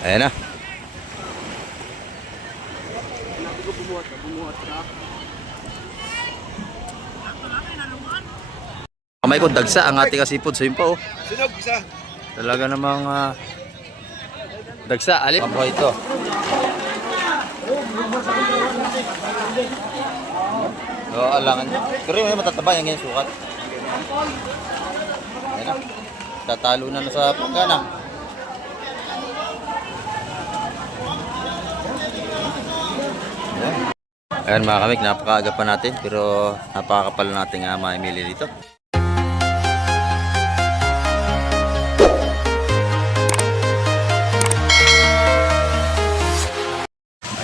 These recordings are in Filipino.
Ayan na. Kamay ko dagsa ang ating kasipod sa pa oh. Sunog isa. Talaga namang dagsa alip ang buhay ito. Oo, alangan. Pero may matataba yung ganyan sukat. Ayan na. Tatalo na sa pagkana. Ayan mga kamik, napakaaga pa natin pero napakakapal natin nga maimili dito.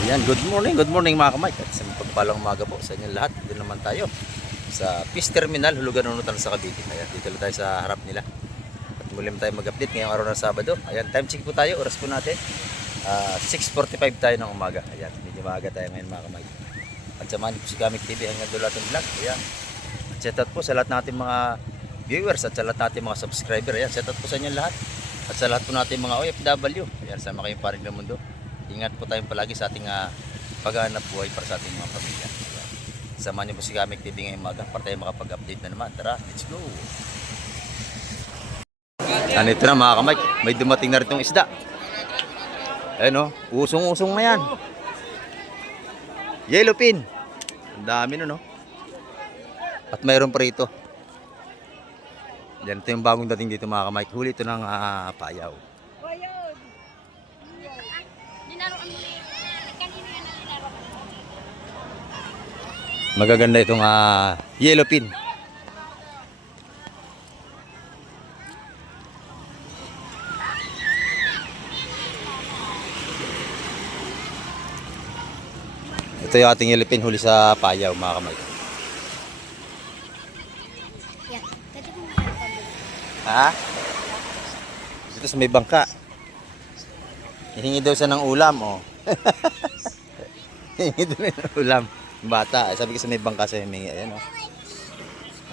Ayan, good morning mga kamik. At sa pagpalang umaga po sa inyo lahat. Dito naman tayo sa Peace Terminal, Hulugan Unutan sa Cavite. Ayan, dito lang tayo sa harap nila. At muli tayo mag-update ngayong araw ng Sabado. Ayan, time check po tayo, oras po natin. 6:45 tayo ng umaga. Ayan, medyo maaga tayo ngayon mga kamik. At samahan niyo po si Gamit TV hanggang dulo ating vlog. Ayan. At shout out po sa lahat natin mga viewers at sa lahat natin mga subscriber. Ayan, shout out po sa inyo lahat. At sa lahat po natin mga OFW. Ayan, sama kayong paring ng mundo. Ingat po tayong palagi sa ating paghahanap buhay para sa ating mga pamilya. Ayan. Samahan niyo po si Gamit TV ngayong umaga para tayo makapag-update na naman. Tara, let's go! Ayan, ito na mga kamay. May dumating na rin itong isda. Ayan o, usong-usong na yan. Yellowfin. Ang dami nun, no? At mayroon pa rito. Yan, ito yung bagong dating dito mga kamay. Huli ito ng payaw. Magaganda itong yellowfin. Ito yung ating yellowfin huli sa payaw mga kamay. Ha? Dito sa may bangka. Hihingi daw siya ng ulam, oh. Hihingi daw ng ulam. Bata, sabi ko sa may bangka siya hihingi. Ayan, oh.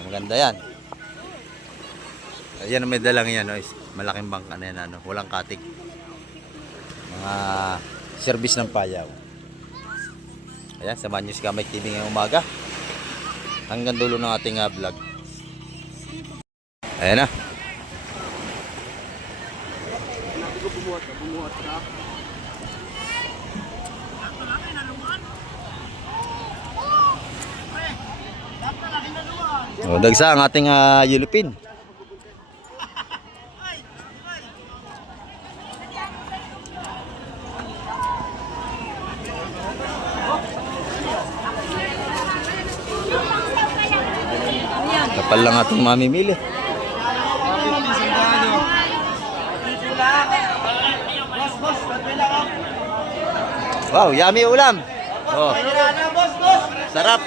Ang ganda yan. Ayan ang may dalang yan, oh. Malaking bangka na yan, ano. Walang katig. Mga service ng payaw. Ayan, samahan nyo si Gamit TV ngayong umaga. Hanggang dulo ng ating vlog. Ayan na. O, dagsa ang ating yellowfin. Kapal lang ating mamimili. Wow, yummy ulam. Oh. Sarap.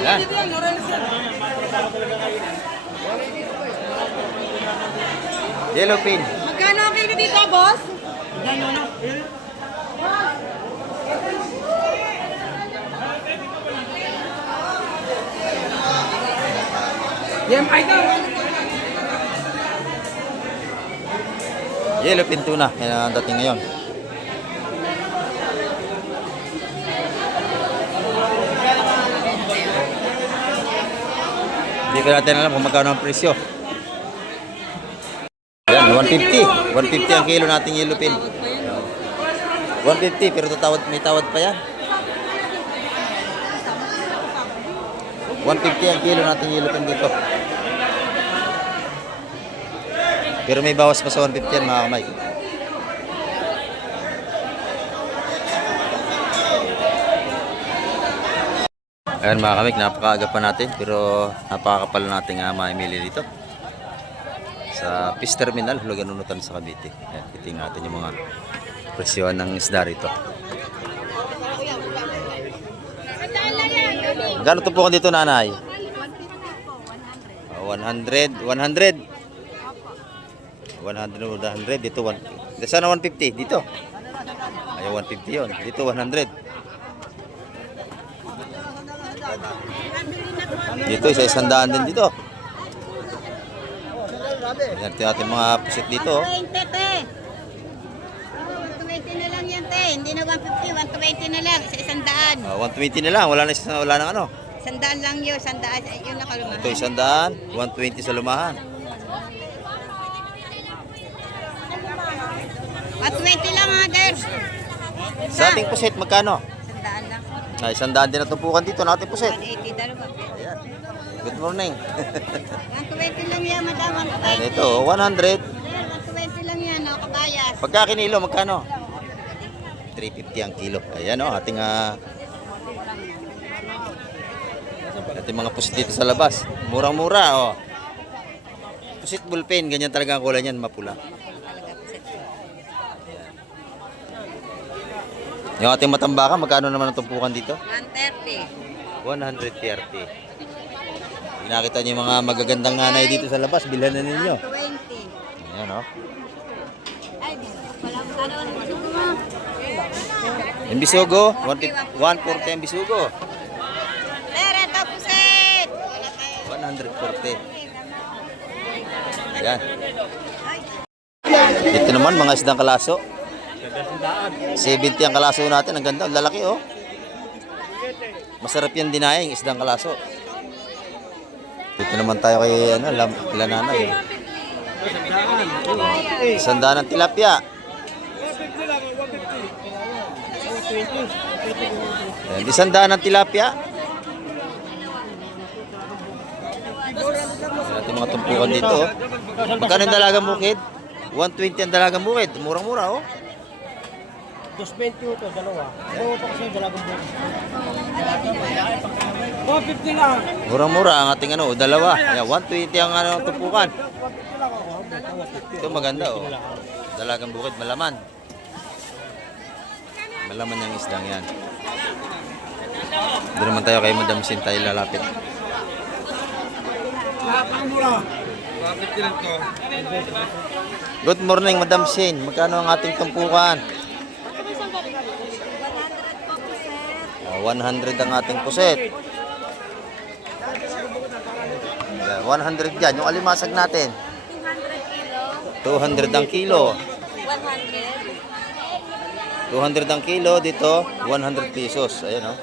Yan. Yellowfin. Magkano ang kilo dito, boss? Yellowfin tuna. Yan ang dating ngayon. Hindi ko natin alam kung magkano ang presyo. Ayan, 150. 150 ang kilo nating yellowfin. 150 pero tatawad, may tawad pa yan. 150 ang kilo nating yellowfin dito. Pero may bawas pa sa 150 yan mga kamay. Ayan mga kamik, napakaaga pa natin pero napakakapal natin maimili dito sa Peace Terminal, Hulugan Unutan sa Cavite. Ayan, titingnan natin yung mga presyohan ng isda rito. Gano'n ito po dito nanay? 100. 100. 100 dito Sana 150 dito. Ayaw 150 yon. Dito 100. Dito isa 100 din dito. Yan ito ating mga pusit dito. 120, te. 120 na lang yan, te. Hindi na 150, 120 na lang. Sa 100. 120 na lang. Wala na ano. 100 lang yun, 100. Yun nakalumahan. Ito 100, 120 sa lumahan. 120 lang, ha, der. Sa ating pusit magkano? 100 lang. Ay 100 din ang tumpukan dito na ating pusit. 180 dalawa. Ayan. Good morning. 120 lang yan, madam. Ayan 120. ito, 100. Der, 120 lang yan, no, kabayas. Pagka kinilo, magkano? 350 ang kilo. Ayan o, ating mga pusit dito sa labas. Murang-mura o. Pusit bullpen, ganyan talaga ang kulay niyan, mapula. Yung ating matambaka, magkano naman ang tumpukan dito? 130. 130. Nakita niyo yung mga magagandang nanay dito sa labas, bilhan na ninyo. 120. Ayan o. Ay, wala mo ano, gusto mo. Yung bisugo, 140 ang bisugo. Der, ito puset. 140. Ayan. Dito naman, mga isdang kalaso. 70 ang kalaso natin. Ang ganda, ang lalaki oh. Masarap yan dinayang isdang kalaso. Dito naman tayo kay Lananay. Sandaan ng tilapia. Ayan, sandaan ng tilapia. Ating mga tumpukan dito oh. Magkano ang dalagang bukid? 120 ang dalagang bukid. Murang-mura oh. 220 ito, dalawa. Dalawa pa kasi dalagang buwan. 150 lang. Murang-mura ang ating dalawa. Ayan, 120 ang tumpukan. Ito maganda oh. Dalagang bukid, malaman. Malaman yung isdang yan. Doon naman tayo kay Madam Sin tayo lalapit. Good morning Madam Sin. Magkano ang ating tumpukan? 100 ang ating puset. 100 yan. Yung alimasag natin. 200 ang kilo. 200 ang kilo. Dito, 100 pesos. Ayan o.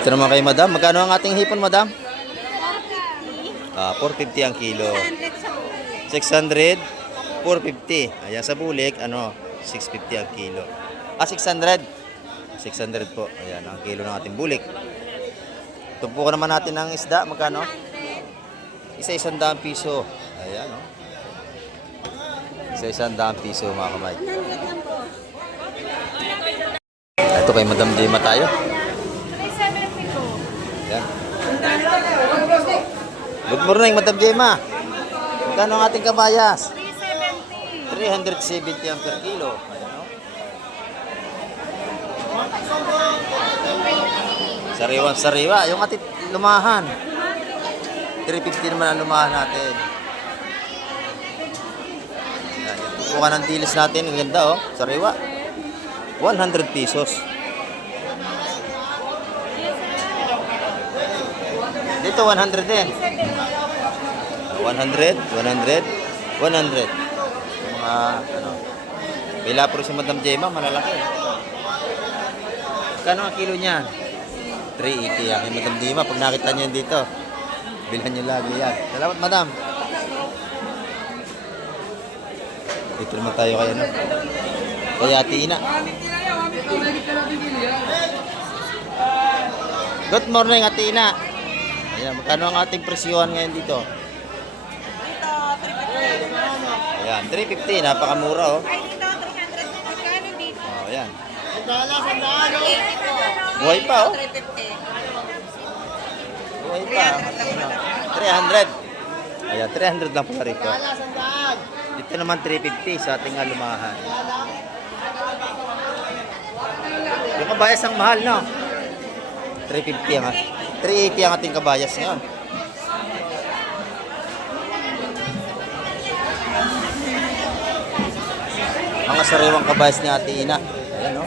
Ito naman kay Madam. Magkano ang ating hipon, Madam? 450 ang kilo. 600. 450. Ayan sa bulik, 650 ang kilo. 600. 600 po. Ayan ang kilo ng ating bulik. Tumpukan naman natin ng isda, magkano? Isa 100 piso. Ayan oh. Isa 100 piso mga kamay. Ito kay Madam Dima tayo. Ayan. Good morning Madam Dima. Magkano ang ating kabayas? 370 ang per kilo. Ayan, no? Sariwa. Yung ating lumahan. 350 naman ang lumahan natin. Ayan, yung tupukan ng dilis natin. Ang ganda, oh. Sariwa. 100 pesos. Dito, 100 din. 100. Pila pero si Madam Gemma, malalaki. Kano ang kilo niyan? 380 yan. Kay Madam Gemma, pag nakita niyo dito, bilhan niyo lagi yan. Salamat, Madam. Dito naman tayo kay kay Ate Ina. Good morning, Ate Ina. Ayan, magkano ang ating presyohan ngayon dito? Ayan, 350, napakamura oh. Ay, dito, 300. Magkano dito? Oh, ayan. 180 po. Buhay pa oh. 350. Buhay pa. 300. Ayan, 300 lang pala rito. Dito naman 350 sa ating alumahan. Yung kabayas ang mahal, no? 350 ang 380 ang ating kabayas ngayon. Mga sariwang kabayas ni Ate Ina. Ayan, no?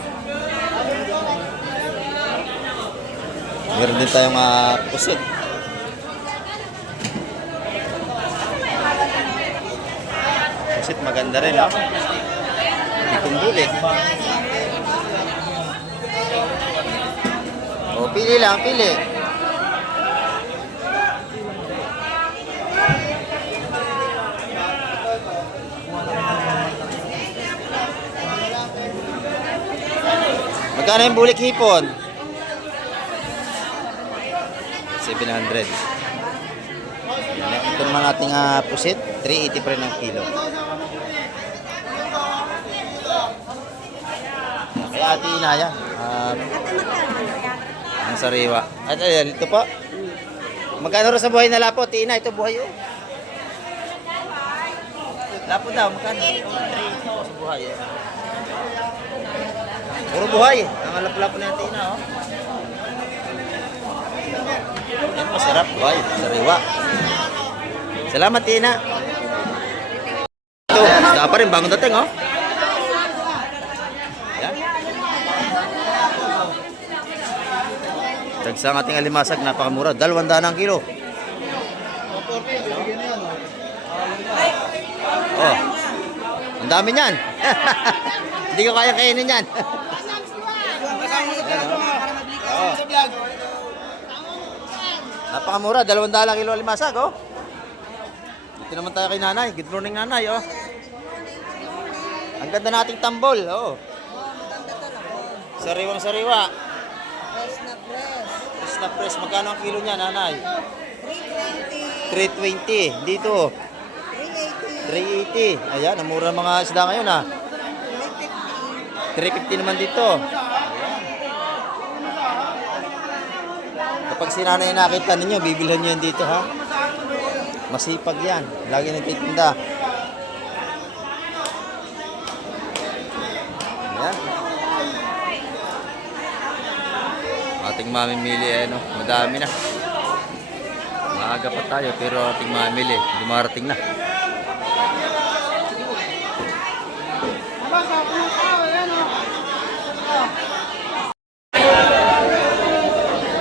Meron din tayong pusit. Pusit maganda rin, no? Hindi kumbulik. O, pili lang, pili. Magkano yung bulik hipon? 700. Ito naman ating pusit, 380 pa rin ang kilo. Kaya Ate Ina yan. Ang sariwa. At ayan, ito po. Magkano rin sa buhay na lapo? Ate Ina, ito buhay oh. Lapo daw, magkano? 380 sa buhay. Puro buhay. Ang alap-lapo na Ate Ina oh. Yan, masarap. Buhay, sariwa. Salamat Tina. Ito, saka pa rin, bagong dating oh. Yan. Dagsang ating alimasag, napakamura. 200 ang kilo. Oh. Ang dami niyan. Hindi ko kaya kainin yan. Oh. Napakamura, 200 ang kilo alimasag oh. Dito naman tayo kay nanay. Good morning nanay oh. Ang ganda nating tambol oh. Sariwang sariwa. Press na press. Magkano ang kilo niya nanay? 320. Dito 380. Ayan, ang mura ng mga isda ngayon ha. 350 naman dito. Kapag si nanay nakita ninyo, bibilhan nyo yan dito ha. Masipag yan. Lagi nagtitinda. Ayan. Ating mamimili eh, no? Madami na. Maaga pa tayo pero ating mamimili. Dumarating na.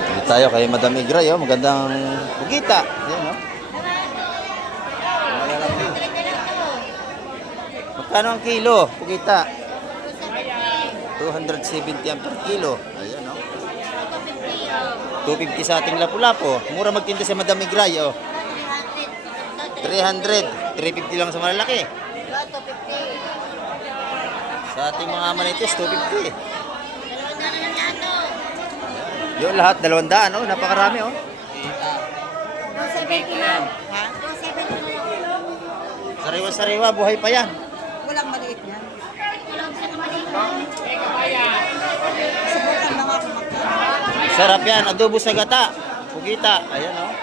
Dito tayo kay Madam Igray, oh. Magandang bugita. Ayan, no? Magkano ang kilo? Pugita. 270 ang per kilo. Ayan, no? 250 sa ating lapu-lapo. Mura magtinda sa Madam Igray, oh. 300. 350 lang sa malalaki. Sa ating mga manitis, 250. Yung lahat, 200, oh. Napakarami, oh. 270 lang. Ha? 270 lang. Sariwa-sariwa, buhay pa yan. Walang maliit yan. Subukan lang ako magkano. Sarap yan, adobo sa gata. Pugita, ayan oh.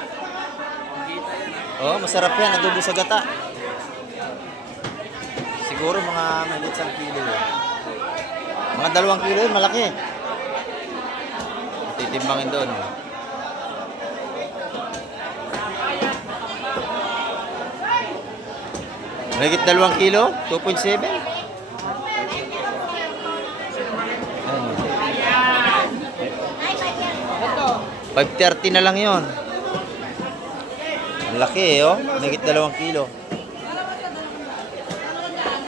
Oh, masarap yan, adobo sa gata. Siguro mga mahigit 1 kilo. Mga 2 kilo yun, malaki. Titimbangin doon. Mahigit 2 kilo, 2.7. 530 na lang yon. Ang laki eh, oh. Mahigit 2 kilo.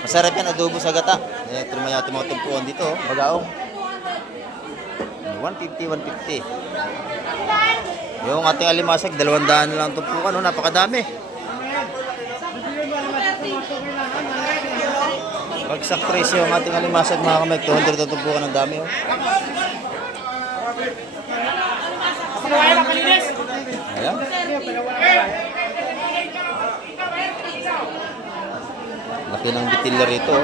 Masarap yan, adobo sa gata. Eh, ito naman yung mga tumpuan dito, oh. Bagaong. 150, 150. Yung ating alimasag, 200 na lang tumpukan, oh. Napakadami. Pagsak presyo yung ating alimasag, mga kamay, 200 na tumpukan. Ang dami, oh. Ayan. Laki ng bitilla rito.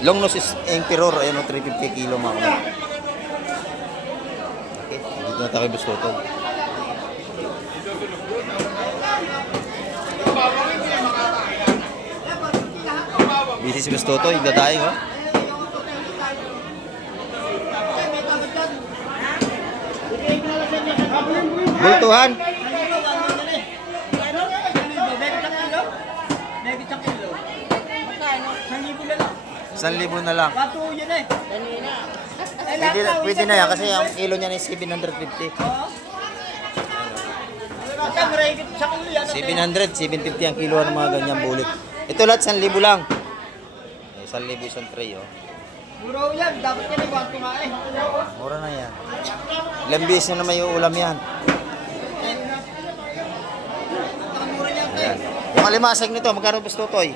Long nose is emperor. Ayan o, 350 kilo mga kamay. Okay, dito na tayo kay Bustotod. Busy si Bustotod, yung dadaing o. Bultuhan. Magkano? 1,000 lang. 1,000 na lang. Pato yun eh. Pwede na yan kasi ang kilo niya is 750. Sa kulo yan. 700, 750 ang kilo ng mga ganyang bulik. Ito lahat 1,000 lang. 1,000 isang tray, oh. Muro yan. Dapat yan ibang kumain. Mura na yan. Ilang beses na may ulam yan. Ayan. Yung alimasag nito, magkano ba Totoy?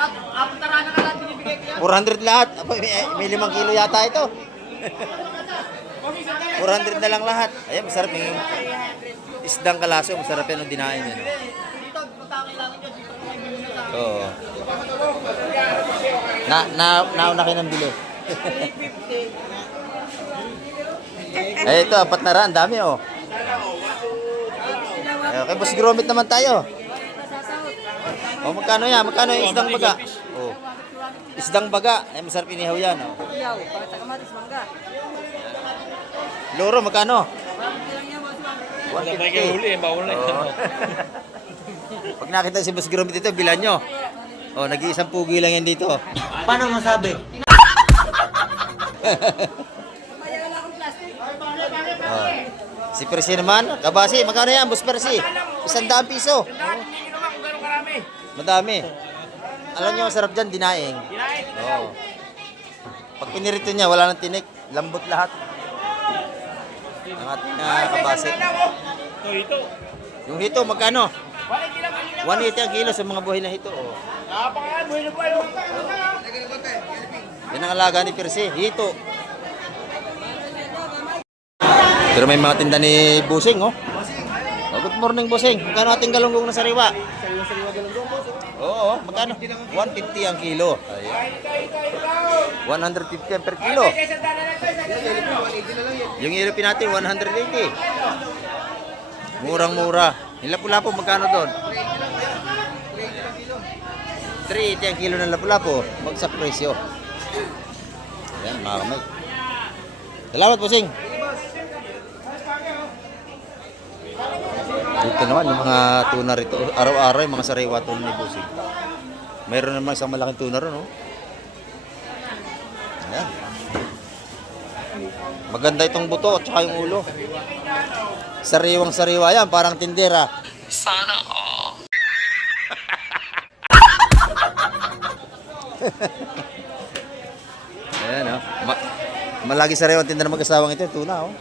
Apat na rana ka lang binibigay ko yan. 400 lahat. Aba, may 5 kilo yata ito. 400 na lang lahat. Ayan, masarap yung isdang kalaso. Masarap yan ang dinain yan. Dito, punta kailangan nyo. Dito ko may bili na sa Oo. Nauna kayo ng bili. Eh, ito, 4 na ran. Dami, oh. Okay, boss gromit naman tayo. Oh, magkano yan? Magkano yung isdang baga? Oh. Isdang baga. Ay, masarap inihaw yan, oh. Iyaw, pagkata kamatis, mangga. Loro, magkano? Bakit lang yan, boss, mangga? 150. Oo. Pag nakita si boss gromit dito, bilan nyo. Oh, nag-iisang pugi lang yan dito. Paano masabi? Mayroon na akong plastic. Oh. Si Percy naman, kabasi, magkano yan, boss Percy? 100 piso. Madami. Alam niyo, masarap dyan, dinaing. Oo. Pag pinirito niya, wala nang tinik. Lambot lahat. Ang ating kabasi. Yung hito, magkano? 180 ang kilo sa mga buhay na hito. Oh. Yan ang alaga ni Percy, hito. Pero may mga tinda ni Busing, oh. Oh, good morning, Busing. Magkano ating galunggong na sariwa? Oo, magkano? 150 ang kilo. Ayan. 150 ang per kilo. Yung ilupin natin, 180. Murang-mura. Yung lapu-lapu, magkano doon? 380 ang kilo ng lapu-lapu. Bagsak presyo. Ayan, mga kamay. Salamat, Busing. Dito naman yung mga tuna rito. Araw-araw yung mga sariwa tuna ni Busing. Mayroon naman isang malaking tuna ron, oh. Ayan. Maganda itong buto at saka yung ulo. Sariwang sariwa yan, parang tindera. Sana all. Ayan, oh. Malagi sariwang tindera mag-asawang ito, yung tuna, oh.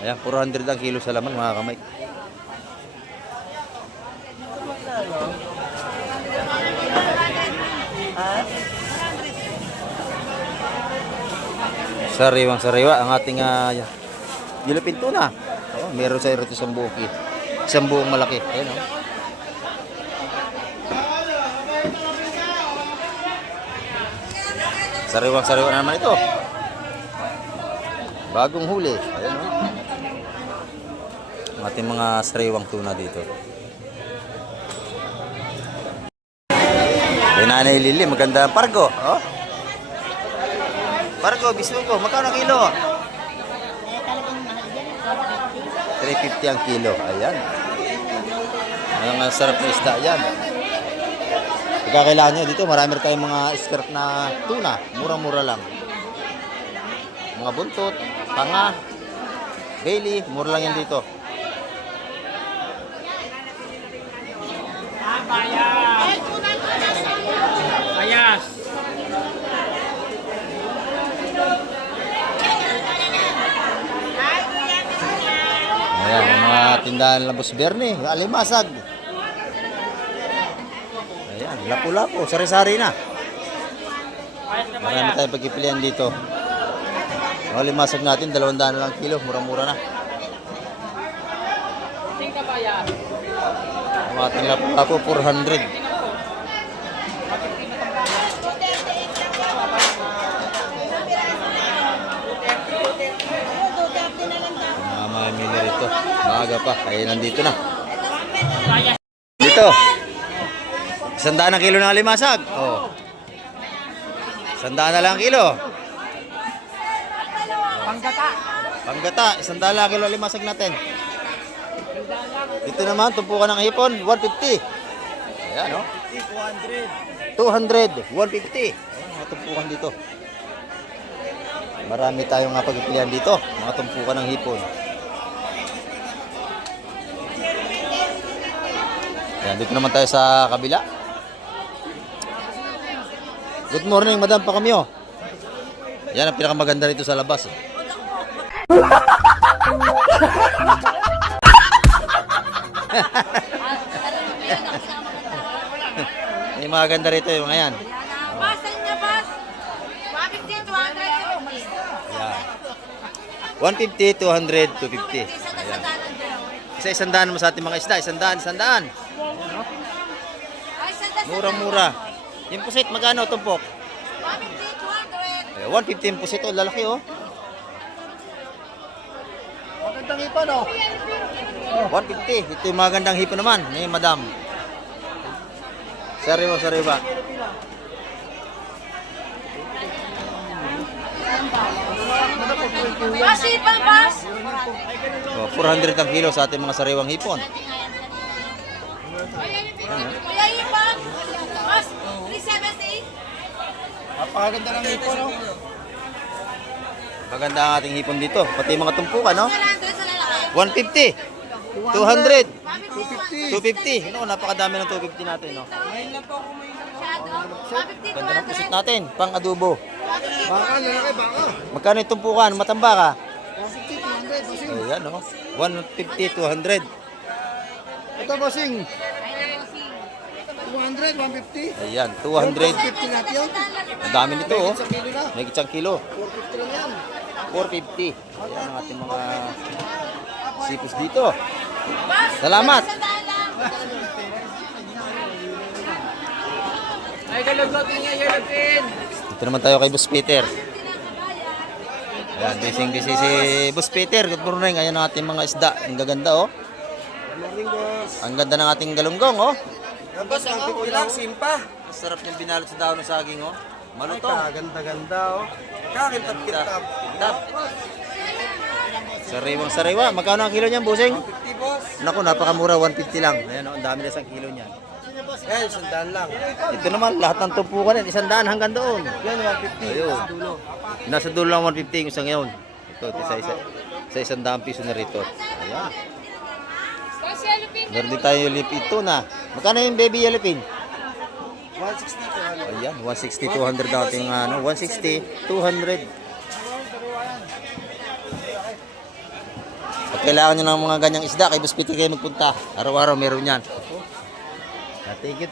Ayan, 400 ang kilo sa laman, mga kamay. Sariwang sariwa ang ating yelupin tuna. Oh, meron sa rito isang buong kit. Isang buong malaki. Ayan, oh. Sariwang sariwa na naman ito. Bagong huli. Ayan, oh. Ang ating mga sariwang tuna dito. Kaya Nanay Lili, maganda ang pargo. Oh. Pargo, bisugo, magkano kilo? Kaya talagang mahal dyan. 350 ang kilo. Ayan. Ang sarap na isda yan. Pagkakailangan nyo dito, marami rin tayong mga skirt na tuna. Murang-mura lang. Mga buntot, tanga, Bailey, mura lang yan dito. Ayas. Ayan, ang mga tindahan ng Boss Bernie, alimasag. Ayan, lapu-lapu, sari-sari na. Marami tayong pagpipilian dito. Ang alimasag natin, 200 na lang kilo, mura-mura na. Ang ating lapu-lapu, 400. Mamamili rito. Maaga pa. Kaya nandito na. Dito. 100 ang kilo ng alimasag. Oh. 100 na lang ang kilo. Panggata. Panggata. 100 lang ang kilo ng alimasag natin. Dito naman, tumpukan ng hipon. 150. Ayan, oh. 200. 200, 150. Ayan, mga tumpukan dito. Marami tayong nga pagpipilian dito. Mga tumpukan ng hipon. Ayan, dito naman tayo sa kabila. Good morning, madam pa kami, oh. Yan ang pinakamaganda rito sa labas. Oh. May mga ganda rito yung mga yan. Bas, saan niya, bas? 150, 200. 150, 200, 250. Ayan. Isa-isandaan naman sa ating mga isda. Isandaan. Ay, saan Murang-mura. Yung pusit, magkano tumpok? 150, 200. 150 yung pusit. Oh, lalaki, oh. Magandang ipan, oh. 150. Ito yung magandang hipo naman. Ni madam. Sariwa. Bas, ipang, bas. Oh, 400 ang kilo sa ating mga sariwang hipon. Kuya, ipang. Bas, 370. Napakaganda ng ipon, oh. Maganda ang ating hipon dito. Pati mga tumpukan, no? 100 sa lalaki. 150, 200, 250. 250. No, napakadami ng 250 natin, no? Masyado. 150, Ganda ng pusit 200. natin, pang adobo. Baka, lalaki, baka. Magkano yung tumpukan? Matamba ka? 150, 200, bossing. Ayan, no? 150, 200. Ito, bossing. 200, 150. Ayan, 200. 50 lahat yun. Ang dami nito, oh. Sa kilo na. May isang kilo. 450 lang yan. 450. Ayan ang ating mga sipos dito. Bas, Salamat. sandaan lang. Ay, galaglag niya, yelapin. Dito naman tayo kay Boss Peter. Ayan, busy si Boss Peter. Good morning. Ayan ang ating mga isda. Ang gaganda, oh. Morning, boss. Ang ganda ng ating galunggong, oh. Yan, boss, 150 lang, simpa. Ang sarap niyang binalot sa daon ng saging, oh. Malutong. Ganda-ganda, oh. Kakintap-kintap. Tap. Sariwang-sariwa. Magkano ang kilo niyan, busing? 50, boss. Naku, napakamura. 150 lang. Ayan, oh. Ang dami na isang kilo niyan. Yan, sandaan lang. Ito naman, lahat ng tumpukan yan. 100 hanggang doon. Yan, 150. Ayun. Sa dulo. Nasa dulo lang 150 yung isang ngayon. Ito, sa 100 piso na rito. Ayan. Meron din tayo yung lipin ito na. Magkano yung baby yelipin? 160 to. Ayan, 160, 200 daw ating ano, 160, 200. Pag kailangan nyo ng mga ganyang isda, kay Boss Peter kayo magpunta. Araw-araw meron yan. Thank you.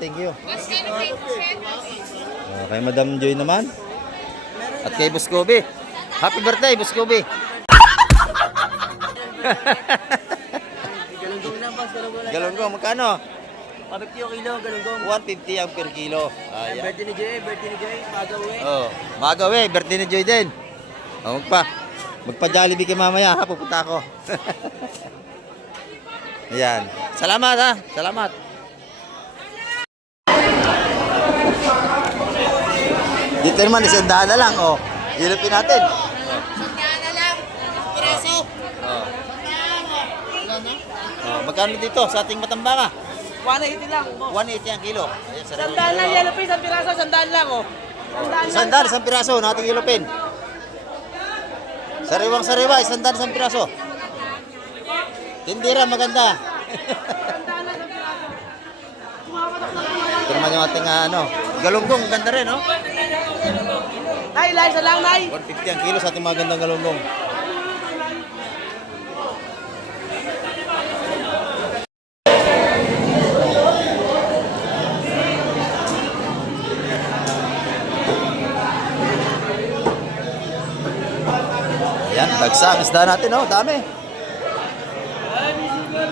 Kay Madam Joy naman. At kay Boss Kobe. Happy birthday, Boss Kobe. Galunggong lang, boss. Galunggong lang. Galunggong, magkano? 150 yung kilo, galunggong. 150 ang per kilo. Ayan. Birthday ni Jay, magawi. Oh, magawi, birthday ni Joy din. Oh, magpa-Jollibee kay mamaya, ha, pupunta ako. Ayan. Salamat, ha. Salamat. Dito naman, isandahan na lang, oh. Yulupin natin. Sandaan na lang. Piraso. Oh. Oh, magkano dito sa ating Matambaka? 180 lang, boss. 180 ang kilo. Ayan, Sandaan lang, yellow fish, ang piraso, sandaan lang, oh. Isandaan, isang piraso na ating yulupin. Sariwang-sariwa, isang piraso. Tindira, maganda. Ito naman yung ating galunggong, ganda rin, no? Nay, isa lang, nay. 150 ang kilo sa ating mga gandang galunggong. Ayan, dagsa ang isda natin, oh, dami.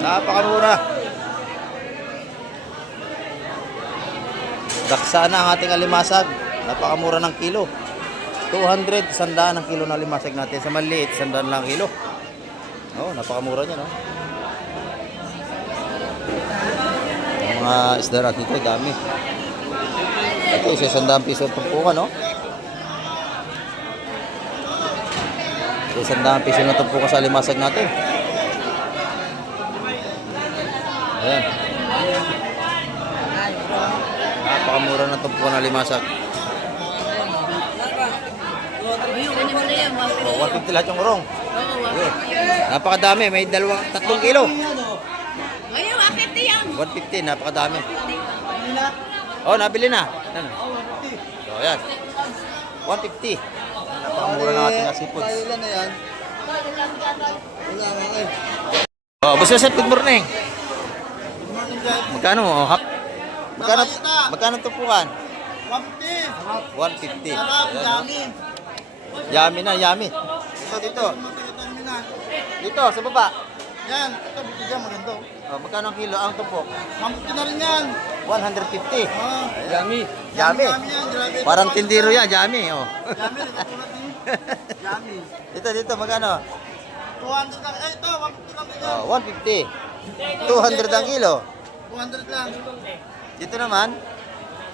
Napakamura. Daksa na ang ating alimasag. Napakamura ng kilo. 200, 100 ang kilo na limasag natin. Sa maliit, 100 lang kilo. Oh, napakamura niya, no? Ang mga isda natin ito, dami. Ito, isa 100 piso ang tumpukan, no? Isa 100 piso na tumpukan sa limasag natin. Ayan. Napakamura na itong puno ng limasag. Oh, 150 lahat yung urong. Yun. Napakadami, may 3 kilo. Ngayon, 150 yan. 150, napakadami. Oh, nabili na. Ano? So, ayan. 150. Napakamura na ating seafoods. Oh, Boss Joseph, good morning. Magkano? Oh, magkano tupukan? 150. Ayan, oh. Yummy na, yummy. Dito. Dito, sa baba. Yan, ito bigyan maganda. Oh, magkano ang kilo? Ang tumpok? 150 na rin yan. 150. Ah, Yummy. yummy Yummy. yan, grabe. Parang tindiro yan, yummy. Oh. Yummy, katulad din. Yummy. Dito, magkano? 200 lang. Eh, ito, 150 lang bigyan. Oh, 150. 200 ang kilo. 200 lang. Dito naman,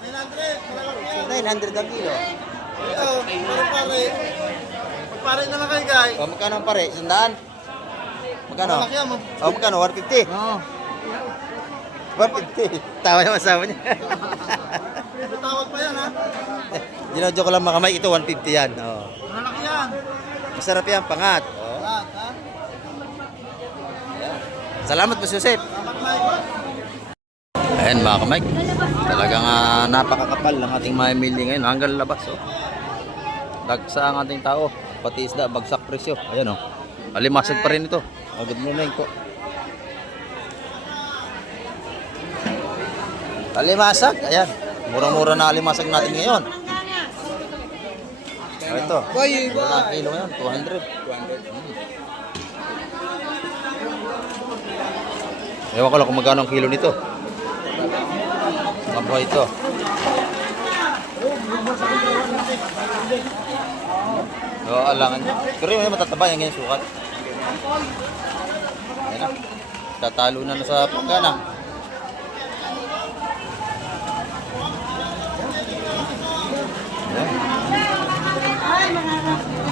900, malaki yan. 900 ang kilo. Ito, pero pare. Pagpare na lang kayo, guys. Oh, magkano ang pare? 100? Magkano? Malaki yan, Oh, magkano? 150? Oo. 150. Tawa yung asawa niya. Tawag pa yan, ha? Ginojoke lang mga kamay, ito 150 yan. Oh. Malaki yan. Masarap yan, pangat. Oh. Lahat, ha? Salamat po, Joseph. Salamat, Mike. Ayan mga kamay, talagang napakakapal ng ating mamimili ngayon hanggang labas. Oh. Dagsa ang ating tao, pati isda, bagsak presyo. Ayan oh, alimasag pa rin ito. Oh, good morning po. Alimasag, ayan. Murang-mura na alimasag natin ngayon. Oh, ito, mura na kilo ngayon, 200. Ewan ko lang kung magkano ang kilo nito. Mga buhay ito. Oo, alangan nyo. Pero yung matataba yung ganyan sukat. Ayan na. Tatalo na sa pagkana. Ayan.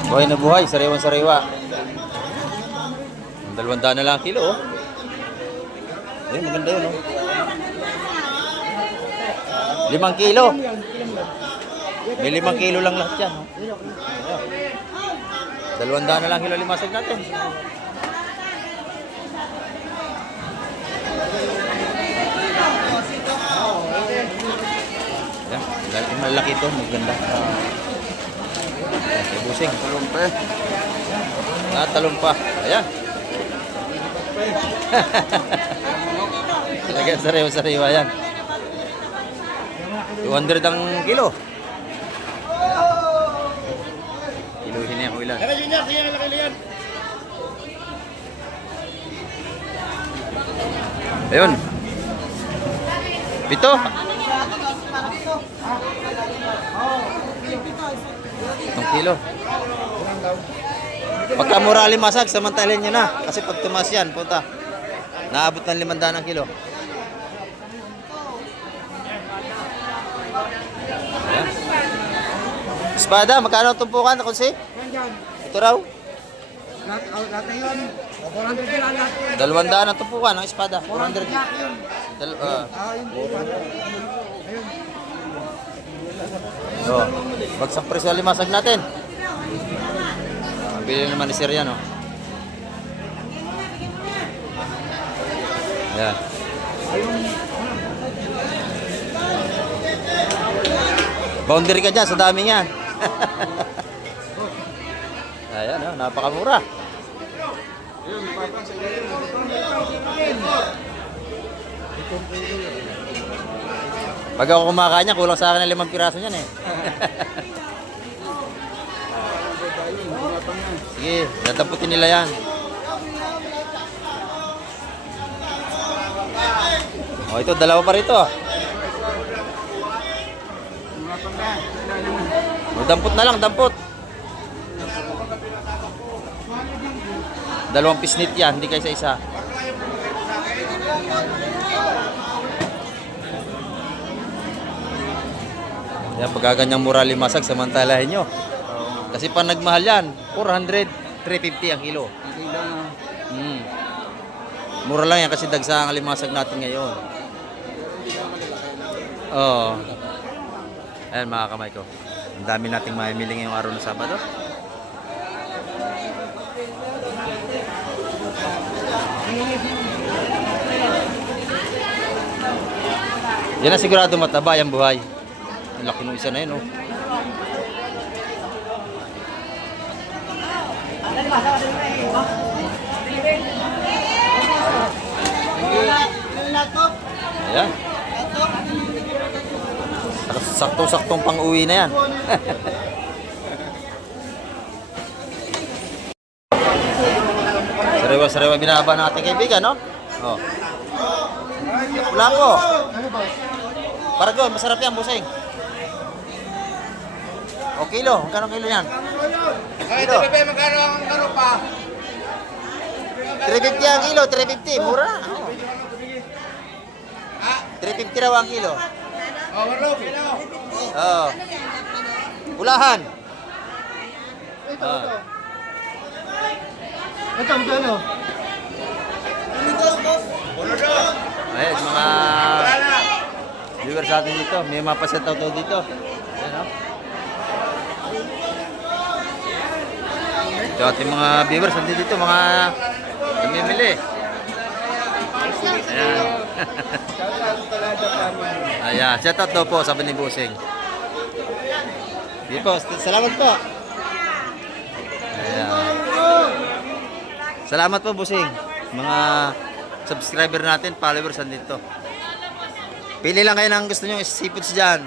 Buhay na buhay, sariwan-sariwa. 200 na lang ang kilo, oh. Ayun, maganda yun, oh. 5 kilo. May 5 kilo lang lahat yan, oh. 200 na lang kilo limasag natin. Yan, malaki ito, maganda. Ayan, may busing. Talumpa. Ayan. Talaga sariwa-sariwa yan. 200 ang kilo. Kiluhin na yung ulan. Ayun. 7. Itong kilo. Pagka mura limasag, samantalin nyo na. Kasi pag tumas yan, punta. Naabot ng 500 ang kilo. Ayan. Espada, magkano tumpukan na kunsi? Ito raw. Lahat na yun. 400 lang lahat. 200 ang tumpukan ng espada. 400. So, bagsak presyo limasag natin. Bili naman ni Sir yan, oh. Ayan. Boundary ka dyan sa dami yan. Ayan, oh, napakamura. Pag ako kumakain niya, kulang sa akin ng 5 piraso niyan eh. Sige, dadamputin nila yan. Oh, ito, dalawa pa rito. Oh, dampot na lang, dampot. 2 pisnit yan, hindi kayo sa isa. Yan, pagkaganyang mura limasag, samantalahin nyo. Kasi pa nagmahal yan, 400, 350 ang kilo. Mura lang yan kasi dagsa ang limasag natin ngayon. Oo. Ayan mga kamay ko. Ang dami nating mamimili ngayong araw ng Sabado. Yan na sigurado mataba yung buhay. Ang laki ng isa na yun, oh. Ayan. Sakto-saktong pang-uwi na yan. Sariwa-sariwa binaba ng ating kaibigan, no? Oh. Wala po. Para ko, masarap yan, busing. O kilo, magkano kilo yan? Kilo. Magkano ang karo pa? 350 ang kilo, 350, mura. Oh. 350 raw ang kilo. Oh, walo, kilo. Oh. Ulahan. Oh. Ito, magkano? Ayan, mga viewers natin dito. May mapaset out dito. Ayan, oh. Ito ating mga viewers natin dito, mga namimili. Ayan. Ayan, shout out daw po, sabi ni Busing. Sige po, salamat po. Ayan. Salamat po, Busing. Mga subscriber natin, followers nandito. Pili lang kayo ng gusto nyo seafoods dyan.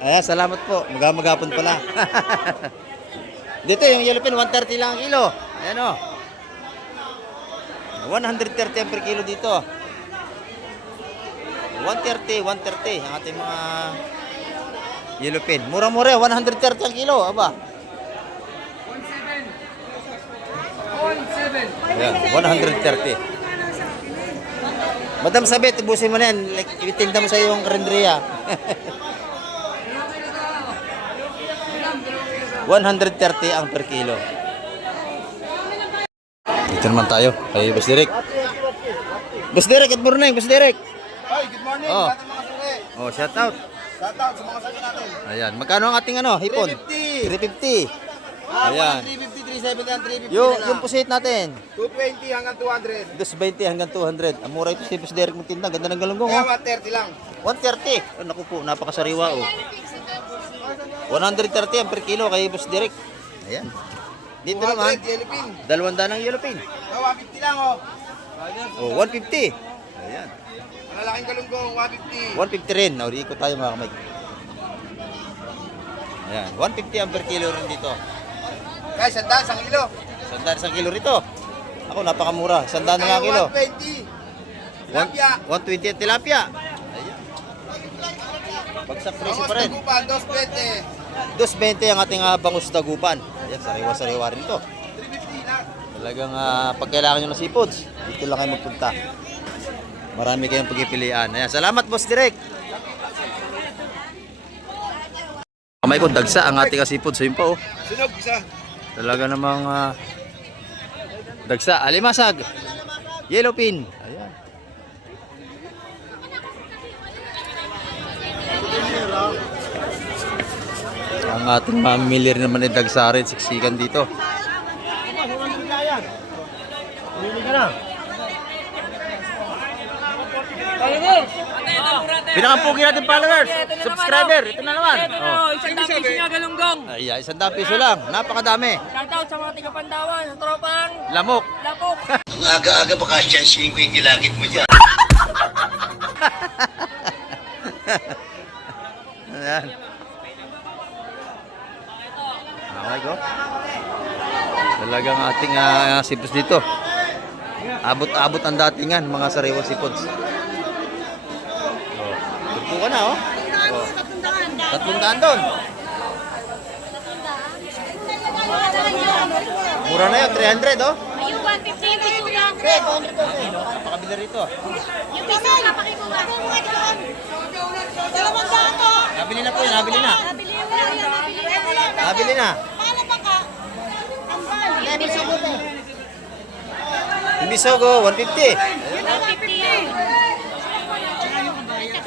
Ayan, salamat po. Magapon pala. Dito yung yellowfin, 130 lang ang kilo. Ayan o. 130 per kilo dito. 130 ang ating mga yellowfin. Mura-mura, 130 ang kilo. Aba. 17. Ayan, 130. Madam Sabet, ubusin mo na yan. Itinda mo sa iyong karinderiya. 130 ang per kilo. Dito naman tayo kay Boss Derek. Boss Derek, good morning, Boss Derek. Hi, good morning. Oh. Lahat ng mga suki. Oh, shout out. Shout out sa mga suki natin. Ayan, magkano ang ating ano, hipon? 350. 350. Ah, Ayan. 350, 370, 350 Yung pusit natin, 220 hanggang 200. 220 hanggang 200. Ang mura ito si Boss Derek magtinda. Ganda ng galunggong, Kaya oh. 130 lang. 130. Oh, naku po, napakasariwa, oh. 130 ang per kilo kay Boss Derek. Ayan. Dito naman, 200 yellowfin. 200 ang yellowfin. Ah, 150 lang oh. Oh, 150. Ayan. Malalaking galunggong, 150. 150 rin. O, ikot tayo mga kamay. Ayan. 150 ang per kilo rin dito. Guys, 100 isang kilo. 100 isang kilo rito. Ako, napakamura. 100 na lang kilo. 120. Tilapia. 120 ang tilapia. Ayan. Bagsak presyo pa rin. Tagupan, 220. 220 ang ating bangus dagupan. Ayan, sariwa-sariwa rin ito. 350 lang. Talagang pag kailangan nyo ng seafoods, dito lang kayo magpunta. Marami kayong pagpipilian. Ayan, salamat Boss Direk. Kamay ko, dagsa ang ating seafoods. So yun po, oh. Sunog, isa. Talaga namang dagsa. Alimasag. Yellowfin. Ayan. Ang ating mamimili rin naman ay dagsa rin. Siksikan dito. Pumili ka na. Pinakampugi natin followers. Subscriber. Ito na naman. Oh. Isang dami siya galunggong. Ay, 100 piso lang. Napakadami. Shoutout sa mga taga-Pandawan, sa tropang Lamok. Lapok. Ang aga-aga baka siyansihin ko yung gilagid mo dyan. Ayan. Okay ko. Talagang ating sipos dito. Abot-abot ang datingan mga sariwang sipods. Oh. Turpo ka na, oh. Oh. 300 doon. Mura na yun, 300, oh. Ayun, 150 yung piso lang. Napakabili rito. Yung piso, napakikuha. Dalawang daan ko. Nabili na po yun, nabili na. Nabili mo lang yan, nabili mo lang. Nabili na. Paano ba ka? Ang piso ko ba? Yung bisogo, 150. 150 yun.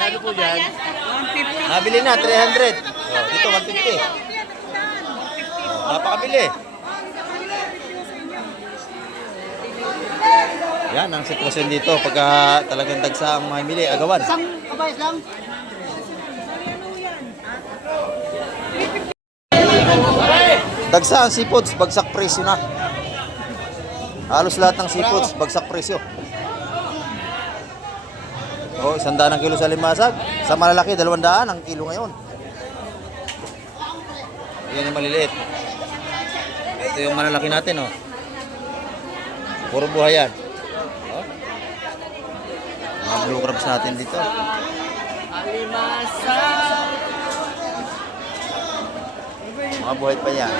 Magkano po yan? Nabili na, 300. Oh, dito, 150. Oh, napakabili. Yan ang sitwasyon dito pagka talagang dagsa ang mamili, agawan. Kabayas lang. Dagsa ang seafoods, bagsak presyo na. Halos lahat ng seafoods, bagsak presyo. Oh, 100 ang kilo sa limasag. Sa malalaki, 200 ang kilo ngayon. Yan yung maliliit. Ito yung malalaki natin, oh. Puro buhay yan. Oh. Mga blue crabs natin dito. Mga buhay pa yan.